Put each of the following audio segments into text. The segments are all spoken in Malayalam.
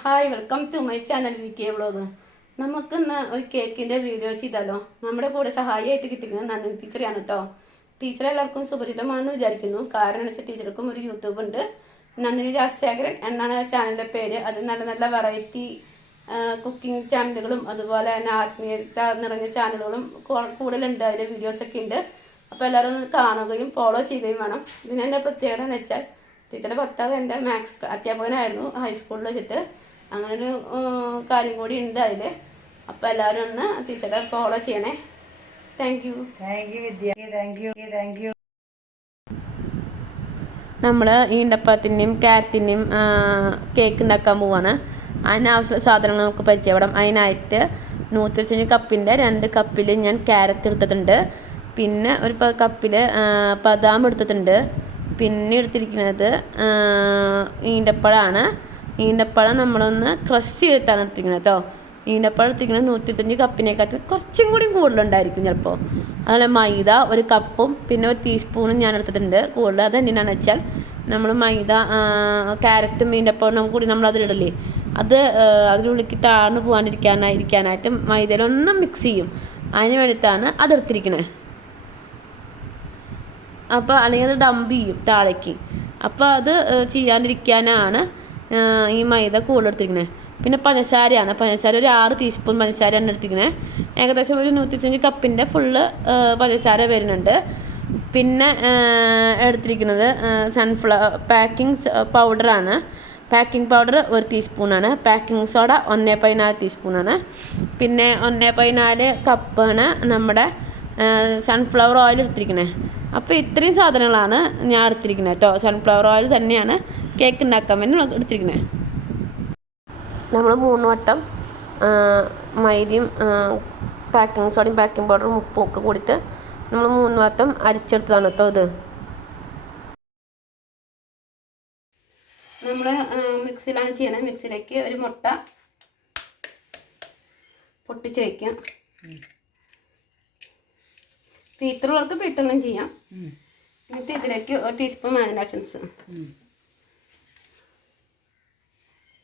Hi welcome to my channel V K vlog നമുക്കിന്ന് ഒരു കേക്കിന്റെ വീഡിയോ ചെയ്താലോ? നമ്മുടെ കൂടെ സഹായിയായിട്ട് കിട്ടിക്കുന്നത് നന്ദി ടീച്ചറാണ് കേട്ടോ ടീച്ചർ എല്ലാവർക്കും സുപരിചിതമാണെന്ന് വിചാരിക്കുന്നു. കാരണം വെച്ചാൽ ടീച്ചർക്കും ഒരു യൂട്യൂബ് ഉണ്ട്. നന്ദിനി രാജശേഖരൻ എന്നാണ് ചാനലിന്റെ പേര്. അത് നല്ല നല്ല വെറൈറ്റി കുക്കിംഗ് ചാനലുകളും അതുപോലെ തന്നെ ആത്മീയത നിറഞ്ഞ ചാനലുകളും കൂടുതലുണ്ട്. അതിന്റെ വീഡിയോസ് ഒക്കെ ഉണ്ട്. അപ്പോൾ എല്ലാവരും കാണുകയും ഫോളോ ചെയ്യുകയും വേണം. പിന്നെ എന്റെ പ്രത്യേകത എന്ന് വെച്ചാൽ ടീച്ചറുടെ ഭർത്താവ് എന്റെ മാത്സ് അധ്യാപകനായിരുന്നു ഹൈസ്കൂളിൽ വെച്ചിട്ട്. അങ്ങനൊരു കാര്യം കൂടി ഉണ്ട് അതിൽ അപ്പോൾ എല്ലാവരും ഒന്ന് ടീച്ചറെ ഫോളോ ചെയ്യണേ. Thank you thank you Vidya. Thank you thank you നമ്മൾ ഈണ്ടപ്പത്തിന്റെയും ക്യാരറ്റിന്റെയും കേക്ക് ഉണ്ടാക്കാൻ പോവാണ്. അതിനാവശ്യ സാധനങ്ങൾ നമുക്ക് പരിചയപ്പെടാം. അതിനായിട്ട് നൂറ്റിയഞ്ച് കപ്പിന്റെ രണ്ട് കപ്പിൽ ഞാൻ ക്യാരറ്റ് എടുത്തിട്ടുണ്ട്. പിന്നെ ഒരു കപ്പിൽ ബദാം എടുത്തിട്ടുണ്ട്. പിന്നെ എടുത്തിരിക്കുന്നത് ഈന്തപ്പഴമാണ് ഈന്തപ്പഴം നമ്മളൊന്ന് ക്രഷ് ചെയ്തിട്ടാണ് എടുത്തിരിക്കുന്നത് കേട്ടോ ഈന്തപ്പഴം എടുത്തിരിക്കുന്നത് നൂറ്റിത്തഞ്ച് കപ്പിനേക്കാട്ടും കുറച്ചും കൂടി കൂടുതലുണ്ടായിരിക്കും ചിലപ്പോൾ അതുപോലെ മൈദ ഒരു കപ്പും പിന്നെ ഒരു ടീസ്പൂണും ഞാൻ എടുത്തിട്ടുണ്ട്. കൂടുതൽ അത് എന്തിനാണെന്ന് വെച്ചാൽ നമ്മൾ മൈദ ക്യാരറ്റും ഈന്തപ്പഴം കൂടി നമ്മൾ അതിലിടലേ അത് അതിനുള്ളിലേക്ക് താഴ്ന്നു പോകാണ്ടിരിക്കാനായിരിക്കാനായിട്ട് മൈദയിലൊന്നും മിക്സ് ചെയ്യും. അതിന് വേണ്ടിയിട്ടാണ് അതെടുത്തിരിക്കണേ അപ്പോൾ അല്ലെങ്കിൽ അത് ഡംപ് ചെയ്യും താഴേക്ക്. അപ്പോൾ അത് ചെയ്യാണ്ടിരിക്കാനാണ് ഈ മൈദ കൂടുതലെടുത്തിരിക്കുന്നത് പിന്നെ പഞ്ചസാരയാണ്. പഞ്ചസാര ഒരു ആറ് ടീസ്പൂൺ പഞ്ചസാരയാണ് എടുത്തിരിക്കുന്നത് ഏകദേശം ഒരു നൂറ്റിച്ചഞ്ച് കപ്പിന്റെ ഫുള്ള് പഞ്ചസാര വരുന്നുണ്ട്. പിന്നെ എടുത്തിരിക്കുന്നത് സൺഫ്ലവർ പാക്കിംഗ് പൗഡറാണ് പാക്കിംഗ് പൗഡർ ഒരു ടീസ്പൂണാണ് പാക്കിംഗ് സോഡ ഒന്നേ പതിനാല് ടീസ്പൂണാണ് പിന്നെ ഒന്നേ പതിനാല് കപ്പാണ് നമ്മുടെ സൺഫ്ലവർ ഓയിൽ എടുത്തിരിക്കുന്നത് അപ്പോൾ ഇത്രയും സാധനങ്ങളാണ് ഞാൻ എടുത്തിരിക്കുന്നത് കേട്ടോ. സൺഫ്ലവർ ഓയിൽ തന്നെയാണ് കേക്ക് ഉണ്ടാക്കാൻ വേണ്ടി എടുത്തിരിക്കുന്നത്. നമ്മൾ മൂന്ന് വട്ടം മൈദയും പാക്കിംഗ് സോഡയും പാക്കിംഗ് പൗഡറും ഉപ്പും ഒക്കെ കൂടിയിട്ട് നമ്മൾ മൂന്ന് വട്ടം അരിച്ചെടുത്തതാണ് കേട്ടോ ഇത്. നമ്മൾ മിക്സിയിലാണ് ചെയ്യുന്നത് മിക്സിയിലേക്ക് ഒരു മുട്ട പൊട്ടിച്ച് വയ്ക്കാം പീത്തറുള്ളവർക്ക് പീത്തുള്ളം ചെയ്യാം. എന്നിട്ട് ഇതിലേക്ക് ഒരു ടീസ്പൂൺ വാനില എസൻസ്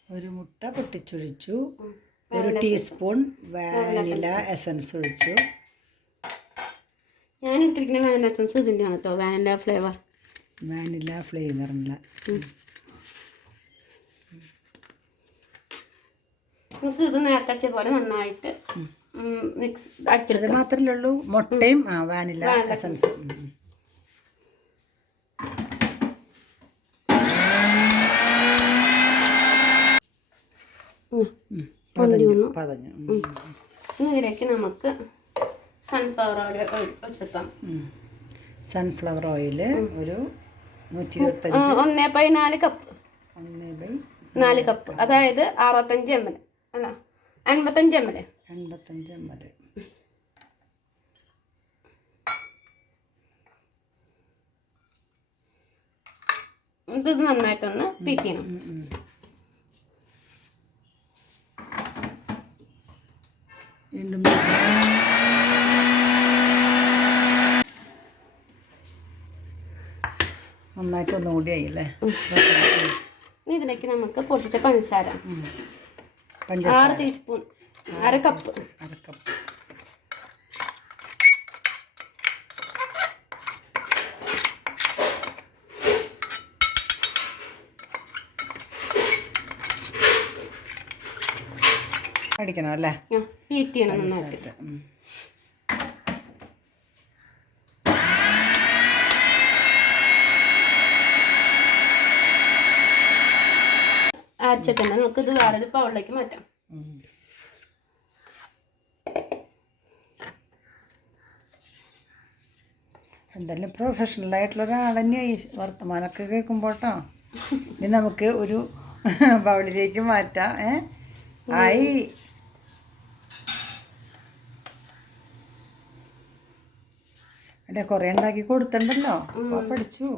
ഒരു മുട്ട പൊട്ടിച്ചൊഴിച്ചു. ഒരു ടീസ്പൂൺ വാനില എസൻസ് ഒഴിച്ചു. ഞാൻ എടുത്തിരിക്കുന്ന വാനില എസൻസ് ഇതിന്റെയാണ് കേട്ടോ വാനില ഫ്ലേവർ വാനില ഫ്ലേവറിനുള്ള നമുക്ക് ഇത് നേരത്തെ പോലെ നന്നായിട്ട് മിക്സ് അത് അടിച്ചെടുക്കാം. മാത്രമല്ലേ ഉള്ളൂ. മുട്ടയും വാനില എസൻസും. പതഞ്ഞു. ഇതിലേക്ക് നമുക്ക് സൺഫ്ലവർ ഓയിൽ ഒഴിച്ചെടുക്കാം സൺഫ്ലവർ ഓയിൽ ഒരു നൂറ്റി ഇരുപത്തഞ്ച് ഒന്നേ പതിനാല് കപ്പ് ഒന്നേ ബൈ നാല് കപ്പ് അതായത് അറുപത്തഞ്ച് എം എൽ അല്ല അൻപത്തഞ്ച് എം എൽ എൺപത്തഞ്ച് എം എൽ ഇത് നന്നായിട്ടൊന്ന് പിക്കണം വീണ്ടും നന്നായിട്ട് ഒന്നുകൂടി ആയില്ലേ? ഇതിലേക്ക് നമുക്ക് പൊടിച്ച പഞ്ചസാര. ആറ് ടീസ്പൂൺ അര കപ്പ് അര കപ്പ് അടിക്കണം അല്ലേ? ബീറ്റ് ചെയ്യണം നന്നായിട്ട്. അരച്ചിട്ടുണ്ട്. നമുക്ക് ഇത് വേറൊരു പൗളിലേക്ക് മാറ്റാം. എന്തായാലും പ്രൊഫഷണൽ ആയിട്ടുള്ള ഒരാൾ ഈ വർത്തമാനമൊക്കെ കേൾക്കുമ്പോട്ടോ ഇനി നമുക്ക് ഒരു ബൗളിലേക്ക് മാറ്റാം ഏ? ആയി. അല്ല കുറേ ഉണ്ടാക്കി കൊടുത്തിട്ടുണ്ടല്ലോ. പഠിച്ചു.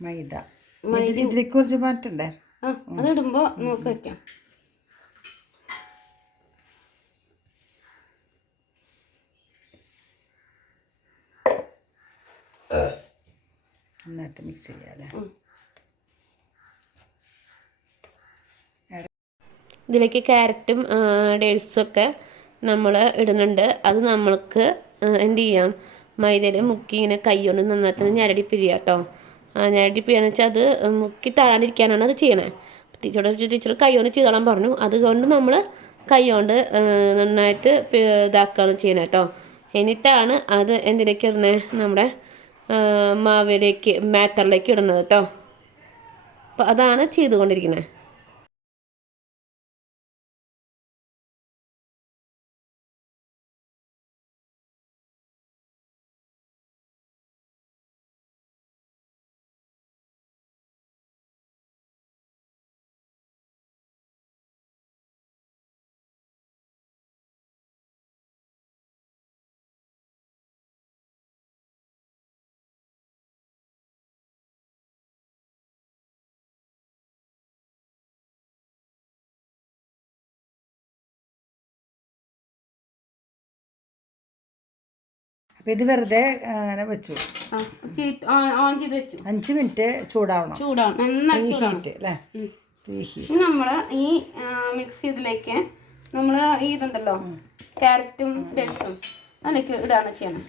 മൈദ. ഇത് ഇതിലേക്ക് കുറച്ച് മാറ്റണ്ടേ? ആ അത് ഇടുമ്പോൾ നമുക്ക് വെക്കാം. നന്നായിട്ട് മിക്സ് ചെയ്യാം അല്ലേ? ഇതിലേക്ക് ക്യാരറ്റും ഡേറ്റ്സും ഒക്കെ നമ്മൾ ഇടുന്നുണ്ട്. അത് നമ്മൾക്ക് എന്ത് ചെയ്യാം? മൈദയിൽ മുക്കി ഇങ്ങനെ കൈ കൊണ്ട് നന്നായിട്ട് ഞരടി പിഴിയുക കേട്ടോ ഞരടി പിഴിയാന്ന് വെച്ചാൽ അത് മുക്കി താഴാണ്ടിരിക്കാനാണ് അത് ചെയ്യണേ. ടീച്ചറോട് ടീച്ചർ കൈ കൊണ്ട് ചെയ്തോളാൻ പറഞ്ഞു. അതുകൊണ്ട് നമ്മൾ കൈ കൊണ്ട് നന്നായിട്ട് ഇതാക്കുകയാണ് ചെയ്യണത് കേട്ടോ എന്നിട്ടാണ് അത് എന്തിലേക്ക് ഇടുന്നത് നമ്മുടെ മാവിലേക്ക് മാറ്ററിലേക്ക് ഇടുന്നത് കേട്ടോ അപ്പോൾ അതാണ് ചെയ്തുകൊണ്ടിരിക്കുന്നത് അപ്പം ഇത് വെറുതെ അങ്ങനെ വെച്ചു. ഓൺ ചെയ്ത് വെച്ചു. അഞ്ച് മിനിറ്റ് ചൂടാവണം. ചൂടാവണം. നന്നായി ഈ ചൂടാവും ഹീറ്റ് അല്ലേ? ഈ ഇനി നമ്മൾ ഈ മിക്സ് ചെയ്തിലേക്ക് നമ്മൾ ഈ ഇതുണ്ടല്ലോ ക്യാരറ്റും ഡേറ്റ്സും അതിലേക്ക് ഇടാണ് ചെയ്യണം.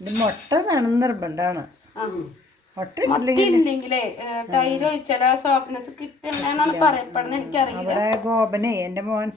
ഇത് മുട്ട വേണം നിർബന്ധമാണ്. ആ. തൈര് ഒഴിച്ചാൽ ആ സോഫ്റ്റ്നെസ് കിട്ടണെന്നാണ് പറയപ്പെടുന്നത്. എനിക്കറിയില്ല. ഗോപനെ എന്റെ മോൻ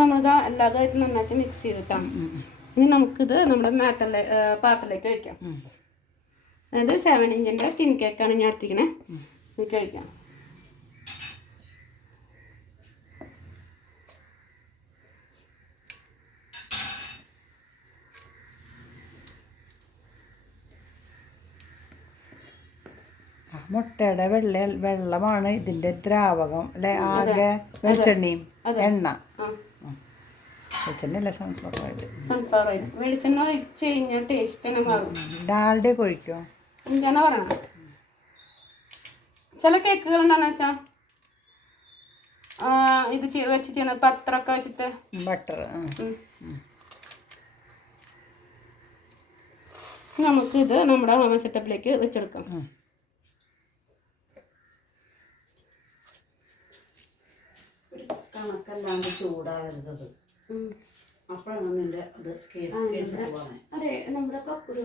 നമ്മളിത് എല്ലാതായിട്ട് നന്നായിട്ട് മിക്സ് ചെയ്തിട്ടാണ്. ഇനി നമുക്കിത് നമ്മുടെ മാറ്ററിലെ പാത്രത്തിലേക്ക് വയ്ക്കാം അതായത് സെവൻ ഇഞ്ചിന്റെ തിൻ കേക്കാണ് ഞാൻ എടുത്തിരിക്കണേ. എനിക്ക് വയ്ക്കാം മുട്ടയുടെ വെള്ള വെള്ളമാണ് ഇതിന്റെ ദ്രാവകം അല്ലെ? ആകെ വെളിച്ചെണ്ണയും എണ്ണ. വെളിച്ചെണ്ണ അല്ല സൺഫ്ലവർ ഓയിൽ സൺഫ്ലവർ ഓയിൽ വെളിച്ചെണ്ണ ഒഴിച്ച് കഴിഞ്ഞാൽ ടേസ്റ്റ് തന്നെ മാറും. ഡാൽഡ ഒഴിക്കോ എന്താണ് പറയണത് ചില കേക്കുകൾ എന്താണെന്ന് വെച്ചാൽ ഇത് വെച്ച് ചെയ്യണത് പത്രമൊക്കെ വെച്ചിട്ട്. ബട്ടർ നമുക്ക് ഇത് നമ്മുടെ ഹോമ സെറ്റപ്പിലേക്ക് വെച്ചെടുക്കാം. കണക്കല്ലാണ്ട് ഉം. അപ്പോഴാണ് നിന്റെ അത് അതെ നമ്മുടെ പക്കുടു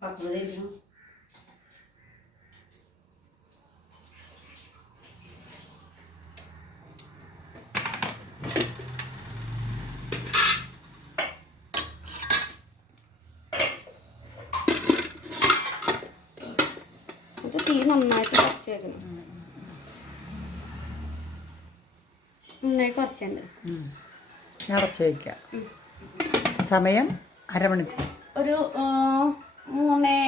പക്വതയിലും ഇത് തീ നന്നായിട്ട് കുറച്ച് വെക്കണം നന്നായി കുറച്ചുണ്ട് നിറച്ച് വയ്ക്കാം സമയം അരമണിക്കൂർ. ഒരു മൂന്നേ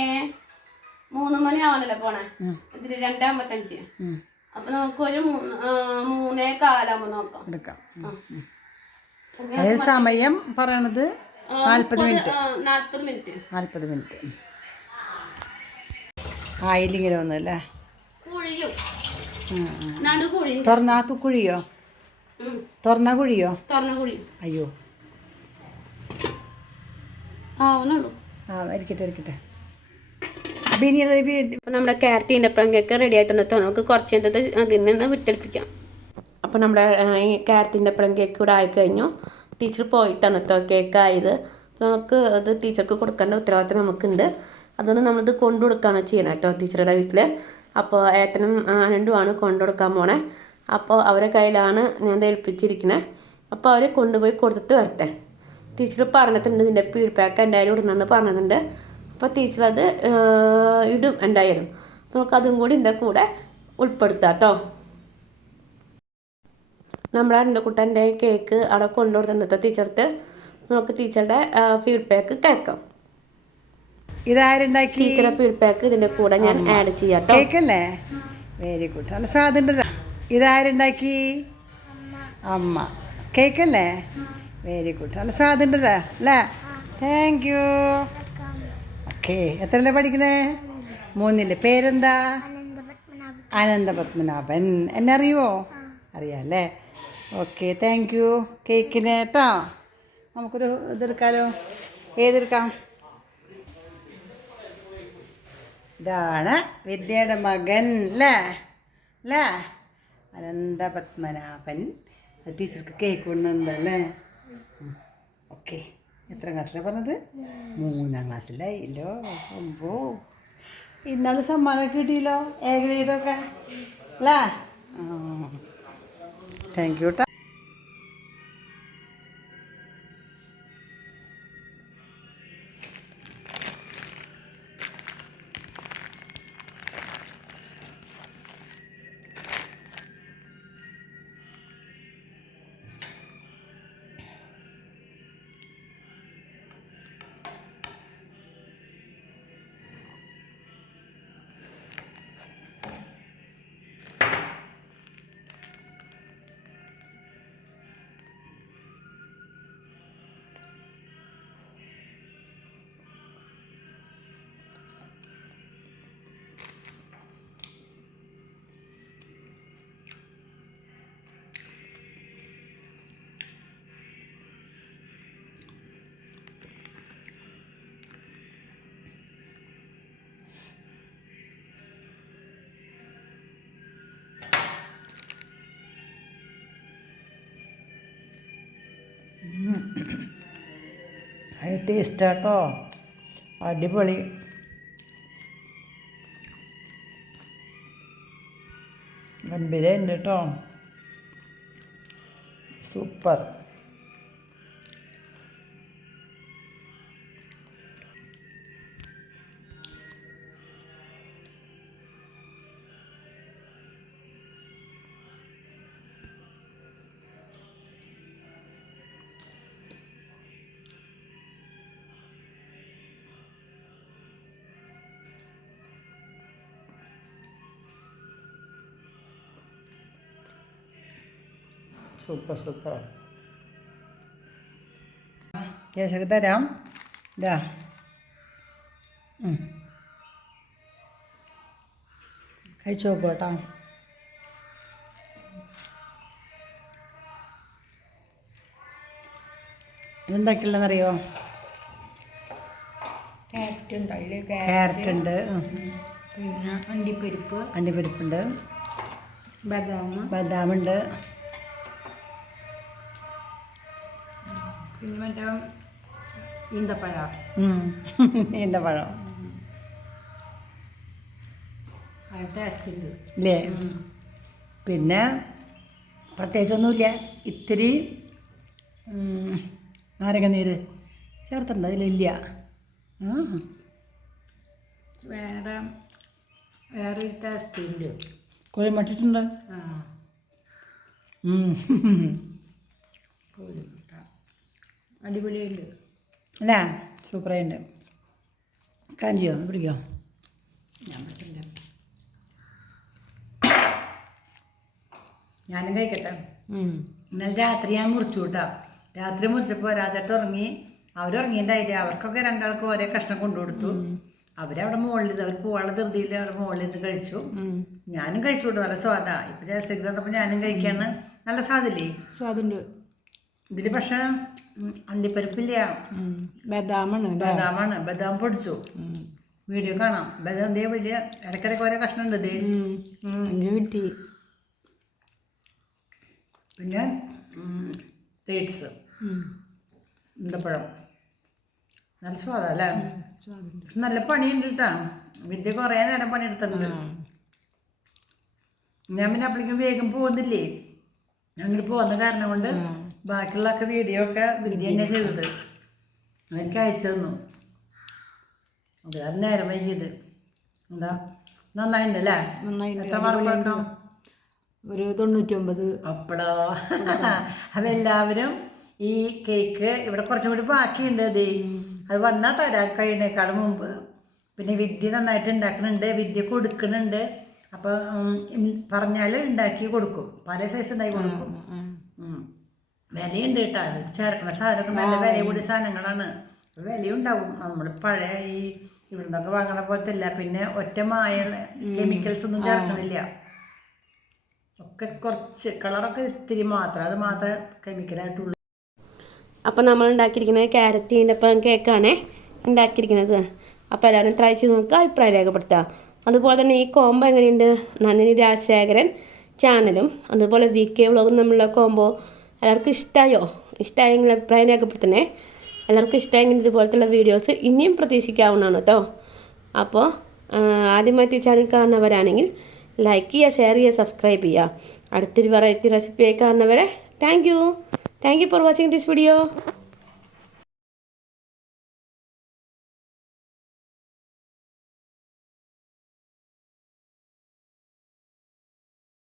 മൂന്ന് മണി ആവണല്ലോ പോണേ. ഇതിന് ഇതിൽ രണ്ടാമ്പത്തഞ്ച്. അപ്പൊ നമുക്ക് ഒരു മൂന്ന് കാലാകുമ്പോ നോക്കാം. എടുക്കാം. അതേ സമയം പറയണത് നാൽപ്പത് മിനിറ്റ്. നാൽപ്പത് മിനിറ്റ്. നാൽപ്പത് മിനിറ്റ്. ആയിലിങ്ങനെ വന്നല്ലേ കുഴിയും. തുറന്നാത്തു കുഴിയും? തുറന്നാ കുഴിയോ. തുറന്നാ അയ്യോ. ആവണുള്ളൂ ആ ഇരിക്കട്ടെ ഇരിക്കട്ടെ. നമ്മുടെ ക്യാരറ്റ് ഈന്തപ്പഴം കേക്ക് റെഡി ആയിട്ടുണ്ട് നമുക്ക് കുറച്ച് എന്തത് അതിൽ നിന്ന് വിട്ടെടുപ്പിക്കാം. അപ്പോൾ നമ്മുടെ ഈ ക്യാരറ്റിന്റെ പഴം കേക്ക് ഇവിടെ ആയിക്കഴിഞ്ഞു. ടീച്ചർ പോയിട്ടാണ് കേട്ടോ കേക്ക് ആയത് നമുക്ക് അത് ടീച്ചർക്ക് കൊടുക്കേണ്ട ഉത്തരവാദിത്തം നമുക്കുണ്ട്. അതുകൊണ്ട് നമ്മളിത് കൊണ്ടു കൊടുക്കുകയാണ് ചെയ്യണം കേട്ടോ ടീച്ചറുടെ വീട്ടിൽ അപ്പോൾ ഏട്ടനും ആനണ്ടുമാണ് കൊണ്ടു കൊടുക്കാൻ പോണേ. അപ്പോൾ അവരെ കയ്യിലാണ് ഞാൻ ഏൽപ്പിച്ചിരിക്കുന്നത് അപ്പോൾ അവർ കൊണ്ടുപോയി കൊടുത്തിട്ട് വരട്ടെ. ടീച്ചർ പറഞ്ഞിട്ടുണ്ട് ഇതിന്റെ ഫീഡ്ബാക്ക് എന്തായാലും ഇടണമെന്ന് പറഞ്ഞിട്ടുണ്ട്. അപ്പോൾ ടീച്ചർ അത് ഇടും എന്തായാലും. അപ്പോൾ നമുക്ക് അതും കൂടി ഇതിന്റെ കൂടെ ഉൾപ്പെടുത്താം കേട്ടോ നമ്മുടെ അരുണ്ടക്കുട്ടന്റെ കേക്ക് അവിടെ കൊണ്ടുകൊടുത്തിട്ട് ടീച്ചർക്ക്. നമുക്ക് ടീച്ചറുടെ ഫീഡ്ബാക്ക് കേൾക്കാം. ഇതാരുണ്ടാക്കി ടീച്ചറുടെ ഫീഡ്ബാക്ക് ഇതിന്റെ കൂടെ ഞാൻ ആഡ് ചെയ്യാം കേക്കല്ലേ വെരി ഗുഡ് നല്ല സ്വാദുണ്ടല്ലോ ഇതാരുണ്ടാക്കി? അമ്മ. കേക്കല്ലേ? വെരി ഗുഡ് നല്ല സ്വാദുണ്ടല്ലോ അല്ലേ? താങ്ക് യു ഓക്കെ എത്രയല്ലേ പഠിക്കണേ മൂന്നിൽ. പേരെന്താ? അനന്തപത്മനാഭൻ. എന്നെ അറിയുമോ അറിയാമല്ലേ ഓക്കെ താങ്ക് യു കേക്കിന് കേട്ടോ. നമുക്കൊരു ഇതെടുക്കാലോ. ഏതെടുക്കാം? ഇതാണ് വിദ്യയുടെ മകൻ. അല്ലേ? അല്ലേ? അനന്തപത്മനാഭൻ അത് ടീച്ചർക്ക് കേക്ക് കൊണ്ടുണ്ടല്ലേ ഓക്കെ. എത്ര ക്ലാസ്സിലാണ് പറഞ്ഞത്? മൂന്നാം ക്ലാസ്സിലായില്ലോ ഒമ്പോ ഇന്നാൾ സമ്മാനം കിട്ടിയല്ലോ എ ഗ്രേഡൊക്കെ. അല്ലേ? താങ്ക് യു കേട്ടോ അത് ടേസ്റ്റാട്ടോ. അടിപൊളി. ഗംഭീരമുണ്ട് കേട്ടോ. സൂപ്പർ. Super super. കേസരി തരാം ഇതാ. കഴിച്ചു നോക്കൂ കേട്ടോ. ഇതെന്തൊക്കെയുള്ളതെന്നറിയോ? ക്യാരറ്റ് ഉണ്ട്. അതിൽ ക്യാരറ്റ് ഉണ്ട്. പിന്നെ അണ്ടിപ്പരിപ്പ്. അണ്ടിപ്പരിപ്പുണ്ട്. ബദാം. ബദാമുണ്ട്. പിന്നെ മറ്റേ ഈന്തപ്പഴ. ഈന്തപ്പഴം. ഇല്ലേ. പിന്നെ പ്രത്യേകിച്ചൊന്നുമില്ല. ഇത്തിരി നാരങ്ങ നീര് ചേർത്തിട്ടുണ്ട്. അതിലില്ല. ആ. വേറെ വേറെ ടേസ്റ്റ് ഉണ്ട് കോഴിമുട്ടിട്ടുണ്ട് ആ. കോഴി കോഴിമുട്ട അടിപൊളിയുണ്ട് അല്ലേ? സൂപ്പറായിട്ടുണ്ട് കാഞ്ചിയോ ഒന്ന് പിടിക്കോ ഞാൻ പറ്റില്ല ഞാനും കഴിക്കട്ടെ. ഇന്നലെ രാത്രി ഞാൻ മുറിച്ചു കൂട്ടാ. രാത്രി മുറിച്ചപ്പോൾ രാജേട്ട് ഉറങ്ങി. അവരുറങ്ങിയിട്ടുണ്ടായില്ല അവർക്കൊക്കെ രണ്ടാൾക്കും ഒരേ കഷ്ണം കൊണ്ടുകൊടുത്തു അവരവിടെ മുകളിൽ അവർ പോവാനുള്ള ധൃതിയിൽ അവിടെ മുകളിൽ ഇത് കഴിച്ചു ഞാനും കഴിച്ചു കൂട്ടു. നല്ല സ്വാദാ. ഇപ്പം തന്നപ്പോൾ ഞാനും കഴിക്കാണ്. നല്ല സ്വാദില്ലേ? സ്വാദുണ്ട്. ഇതിൽ പക്ഷെ അണ്ടിപ്പരിപ്പില്ല. ബദാമാണ് ബദാമാണ്. ബദാം പൊടിച്ചു. വീഡിയോ കാണാം. ബദാം ദേ വലിയ ഇടയ്ക്കിടയ്ക്ക് ഓരോ കഷ്ണം ഉണ്ട് ദേ. കിട്ടി. പിന്നെ തേഡ്സ് ഇന്തപ്പഴം നല്ല സ്വാദല്ലേ. പക്ഷെ നല്ല പണിയുണ്ട് കേട്ടാ. വിദ്യ കുറേ നേരം പണിയെടുത്തിട്ടുണ്ട്. ഞാൻ പിന്നെ അപ്പോഴേക്കും വേഗം പോകുന്നില്ലേ? ഇങ്ങോട്ട് പോകുന്ന കാരണം കൊണ്ട് ബാക്കിയുള്ളൊക്കെ വീഡിയോ ഒക്കെ വിദ്യ തന്നെ ചെയ്തത്. എനിക്ക് അയച്ചു തന്നു. അത് അത് നേരം വൈകിയത്. എന്താ? നന്നായിട്ടുണ്ട് അല്ലേ എത്ര മാർക്ക് ഒരു തൊണ്ണൂറ്റി ഒമ്പത് അപ്പളോ? അപ്പൊ എല്ലാവരും ഈ കേക്ക് ഇവിടെ കുറച്ചും കൂടി ബാക്കിയുണ്ട് അത് അത് വന്നാൽ തരാൻ കഴിയുന്നേക്കാളും മുമ്പ്. പിന്നെ വിദ്യ നന്നായിട്ട് ഉണ്ടാക്കുന്നുണ്ട്. വിദ്യ കൊടുക്കുന്നുണ്ട്. അപ്പോൾ പറഞ്ഞാൽ ഉണ്ടാക്കി കൊടുക്കും. പല സൈസ് ഉണ്ടാക്കി കൊടുക്കും. വിലയുണ്ട് കേട്ടോ. ചേർക്കുന്ന സാധനമൊക്കെ നല്ല വില കൂടിയ സാധനങ്ങളാണ്. വിലയുണ്ടാവും. നമ്മൾ പഴയ ഈ ഇവിടെ നിന്നൊക്കെ വാങ്ങണ പോലത്തെ അല്ല പിന്നെ ഒറ്റ മായ കെമിക്കൽസ് ഒന്നും ചേർക്കണില്ല. ഒക്കെ കുറച്ച് കളറൊക്കെ ഇത്തിരി മാത്രം. അത് മാത്രമേ കെമിക്കലായിട്ടുള്ളൂ അപ്പോൾ നമ്മൾ ഉണ്ടാക്കിയിരിക്കുന്നത് ക്യാരറ്റീന്റെ അപ്പം കേക്കാണേ ഉണ്ടാക്കിയിരിക്കുന്നത്. അപ്പോൾ എല്ലാവരും ട്രൈ ചെയ്ത് നോക്കുക അഭിപ്രായം രേഖപ്പെടുത്തുക. അതുപോലെ തന്നെ ഈ കോംബോ എങ്ങനെയുണ്ട്? നന്ദിനി രാജശേഖരൻ ചാനലും അതുപോലെ വി കെ വ്ളോഗും തമ്മിലുള്ള കോംബോ എല്ലാവർക്കും ഇഷ്ടമായോ ഇഷ്ടമായെങ്കിൽ അഭിപ്രായം രേഖപ്പെടുത്തണേ എല്ലാവർക്കും ഇഷ്ടമായെങ്കിൽ ഇതുപോലത്തുള്ള വീഡിയോസ് ഇനിയും പ്രതീക്ഷിക്കാവുന്നതാണ് കേട്ടോ. അപ്പോൾ ആദ്യമായിട്ട് ചാനൽ കാണുന്നവരാണെങ്കിൽ ലൈക്ക് ചെയ്യുക ഷെയർ ചെയ്യുക സബ്സ്ക്രൈബ് ചെയ്യുക. അടുത്തൊരു വെറൈറ്റി റെസിപ്പിയായി കാണുന്നവരെ thank you thank you for watching this video